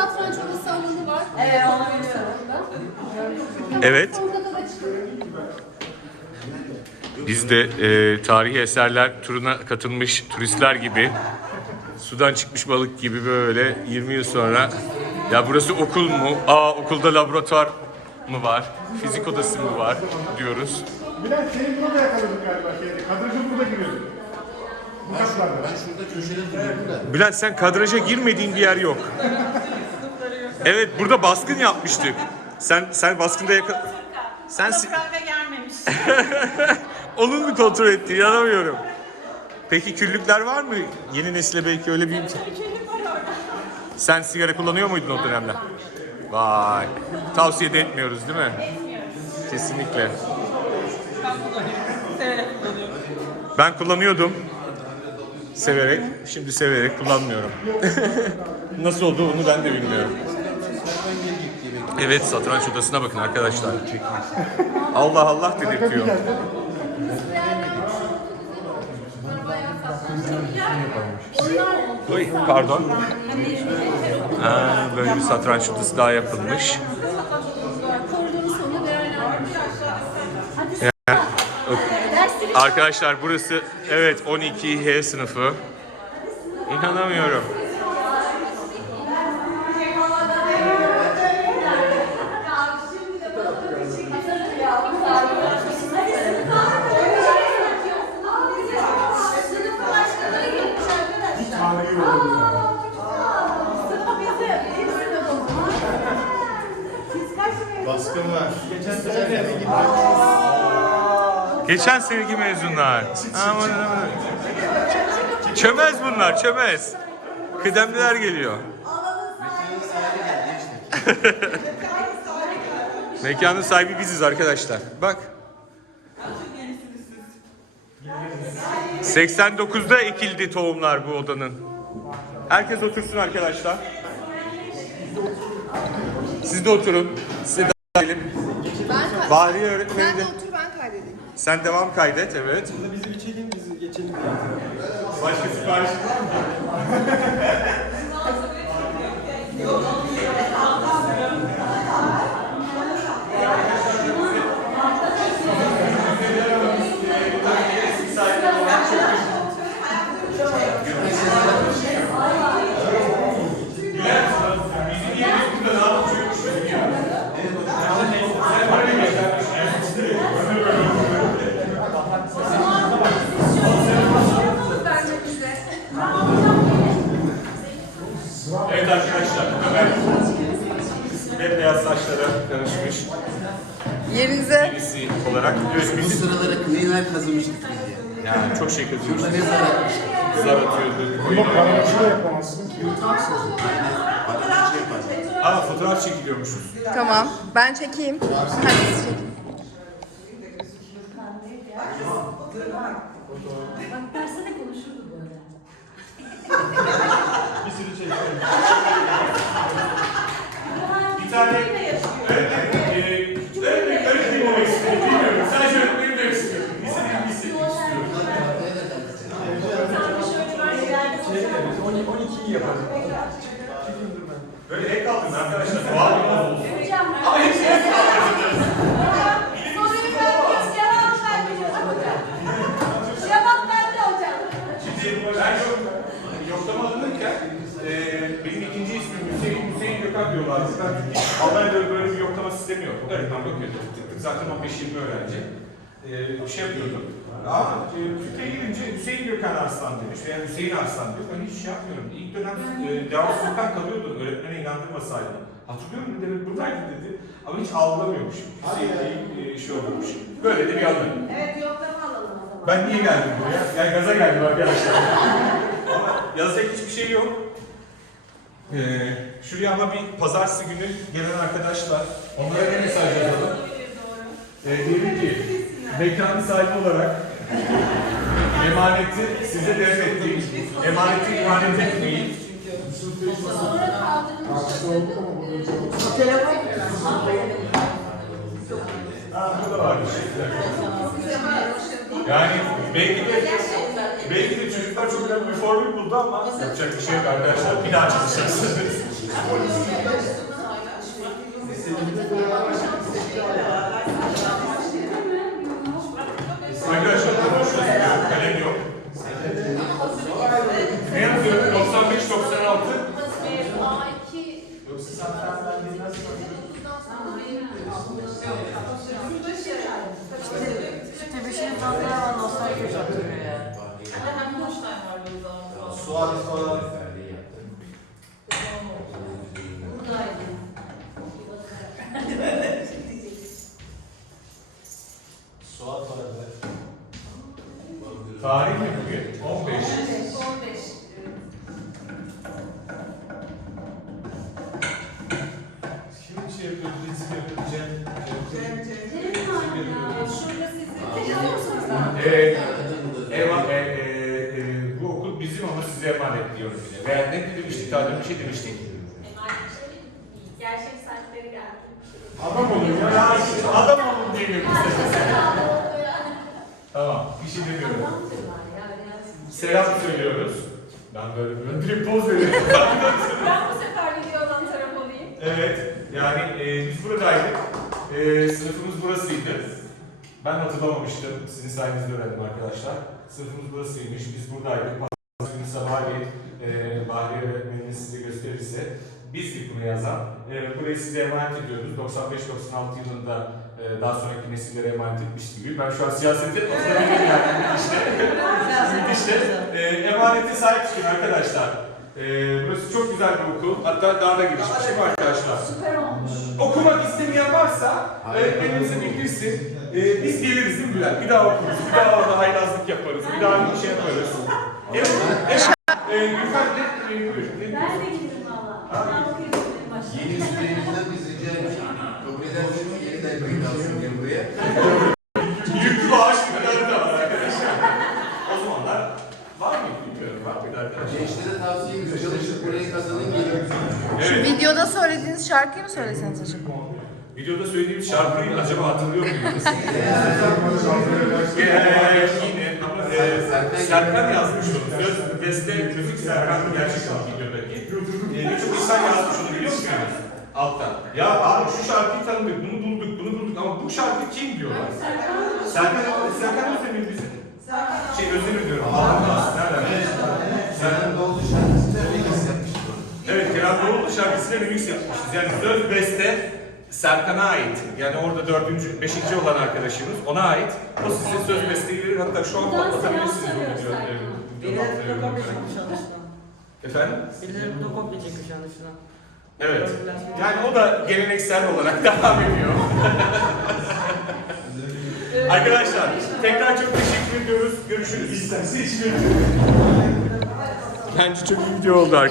satranç odası alanı var. Evet onu biliyorum. Evet. Biz de e, tarihi eserler turuna katılmış turistler gibi sudan çıkmış balık gibi böyle 20 yıl sonra ya burası okul mu? Aa okulda laboratuvar mı var? Fizik odası mı var? diyoruz. Bülent seni burada yakaladık galiba şeyde. Kadırcı burada giriyordu. Ben şurada köşede duruyorum da. Bülent sen kadraja girmediğin bir yer yok. Evet burada baskın yapmıştık. Sen sen baskında yaka... Sen si- gelmemiş. onun mu kontrol ettin? İnanamıyorum. Peki küllükler var mı? Yeni nesile belki öyle bir... Var orada. Sen sigara kullanıyor muydun o dönemde? Vay. Tavsiye de etmiyoruz değil mi? Kesinlikle. Severek kullanıyorum. Ben kullanıyordum. Severek. Şimdi severek kullanmıyorum. Nasıl oldu onu ben de bilmiyorum. Evet satranç odasına bakın arkadaşlar. Allah Allah dedirtiyor. Oy, pardon. Aa, böyle bir satranç odası daha yapılmış. Arkadaşlar burası evet 12H sınıfı. İnanamıyorum. Baskın var. Geçen seneki mezunlar. Aman aman. Çömez bunlar, çömez. Kıdemliler geliyor. Mekanın sahibi biziz arkadaşlar. Bak. 89'da ekildi tohumlar bu odanın. Herkes otursun arkadaşlar. Siz de oturun. Size de ben Bahriye öğretmeni de otur ben kaydedeyim. Sen devam kaydet, evet. Bizi bir çekin, bizi geçelim. Başka sipariş var mı? Yerinize birisi olarak Bu biz sıralara neler kazımıştık biz ya. yani çok şey kazıyoruz. Şurada ne zar atmıştık. Zar atıyorduk, oyun Ama oynuyorduk. da yapamazsın ki. Bana şey yapar. Aa fotoğraf çekiliyormuşuz. tamam. Ben çekeyim. Hadi siz çekin. Bir sürü şey Bir tane öğretmenim, e, öğretmenim öğretmenim olmak istiyorum, bilmiyorum. Sadece öğretmenim demek istiyorum. Lise bir lise istiyorum. 12'yi yaparız. Böyle el kaldırın arkadaşlar. Doğal bir poz olsun. Ama hepsi el Soruyu ben hiç cevap vermiyorum hocam. Cevap bende hocam. Şimdi ben yok, yoklama alınırken e, benim ikinci ismim Hüseyin, Hüseyin Gökhan diyorlar. Ben Türkiye, Almanya'da böyle bir yoklama sistemi yok. Öğretmen bakıyordu. Tık tık zaten 15-20 öğrenci. E, bir şey yapıyordum. Ama e, Türkiye'ye gelince Hüseyin Gökhan Arslan demiş veya Hüseyin Arslan diyor. Ben hiç şey yapmıyorum. İlk dönem e, devamsızlıktan kalıyordum öğretmene inandırmasaydım. Hatırlıyorum bir demek buradaydı dedi. Ama hiç algılamıyormuşum. Hüseyin değil e, şey olmuş. Böyle de bir anı. Evet yoklama alalım o zaman. Ben niye geldim buraya? Yani gaza geldim arkadaşlar. ama yazacak hiçbir şey yok. Ee, şuraya ama bir pazartesi günü gelen arkadaşlar, onlara ne mesaj yazalım? Ee, diyelim ki, mekanın sahibi olarak emaneti size devrettik. Emaneti ihanet etmeyin. Kaldırılmış. Ha, burada var bir. Yani belki de belki de çocuklar çok önemli bir formül buldu ama yapacak bir şey yok arkadaşlar. Bir daha çalışacaksınız. Arkadaşlar konuşuyoruz. Kalem yok. Ne yazıyor? 95 96 İşte bir şey fazla Tarih mi bugün? 15. Kim şey yapıyor? Resim yapıyor. Ee, Eva, e, e, e, bu okul bizim ama size emanet diyorum yine. Ve ne demiştik? Daha bir şey demiştik. Gerçek saatleri geldi. Adam olun ya. ya adam olun diyelim. tamam. Bir şey demiyorum. Selam söylüyoruz. Ben böyle böyle direkt poz veriyorum. Ben bu sefer video olan taraf olayım. evet. Yani e, biz buradaydık. E, sınıfımız burasıydı. Ben hatırlamamıştım. Sizin sayenizde öğrendim arkadaşlar. Sınıfımız burasıymış. Biz buradaydık. Pazartesi günü sabahleyin e, Bahri öğretmeniniz size gösterirse bizdik bunu yazan. E, burayı size emanet ediyoruz. 95-96 yılında daha sonraki nesillere emanet etmiş gibi. Ben şu an siyasete atılabilirim yani. İşte, işte e, emanete sahip çıkın arkadaşlar. E, burası çok güzel bir okul. Hatta daha da gelişmiş arkadaşlar? Süper olmuş. Okumak istemeyen varsa öğretmenimize bildirsin. Ee, biz geliriz değil mi Bülent? Bir daha okuruz, bir daha orada haylazlık yaparız, bir daha bir şey yaparız. Evet, evet. Ee, Gülfem ne, ne, buyur, ne Ben diyorsun? de giderim valla. Ben okuyayım benim başım. Yeni üstlerimizden biz rica ettik. Kabul ederseniz yeniden kayıt alsın diye buraya. Yüklü bağış miktarı da var arkadaşlar. O zamanlar var mıydı bilmiyorum, var mıydı arkadaşlar? Gençlere tavsiyemiz çalışıp burayı kazanın gelin. Evet. Videoda söylediğiniz şarkıyı mı söyleseniz acaba? Videoda söylediğim şarkıyı acaba hatırlıyor muydunuz? Ee, yine ama e, Serkan yazmış onu. Söz, beste, müzik Serkan gerçekten videodaki. E, Birçok insan yazmış onu biliyor musunuz? Alttan. Ya abi şu şarkıyı tanıdık, bunu bulduk, bunu bulduk ama bu şarkı kim diyorlar? Serkan, Serkan Özdemir bizim. Şey Özdemir diyorum. Allah Nereden? Senem Doğulu şarkısında remix yapmıştık onu. Doğulu şarkısına remix yapmışız. Yani söz beste Serkan'a ait. Yani orada dördüncü, beşinci olan arkadaşımız ona ait. O size söz besteyi verir. Hatta şu an patlatabilirsiniz onu diyor. Birileri burada kopya çekmiş anlaşılan. Efendim? Birileri burada kopya çekmiş anlaşılan. Evet. Yani o da geleneksel olarak devam ediyor. Arkadaşlar tekrar çok teşekkür ediyoruz. Görüşürüz. Bence çok iyi video oldu arkadaşlar.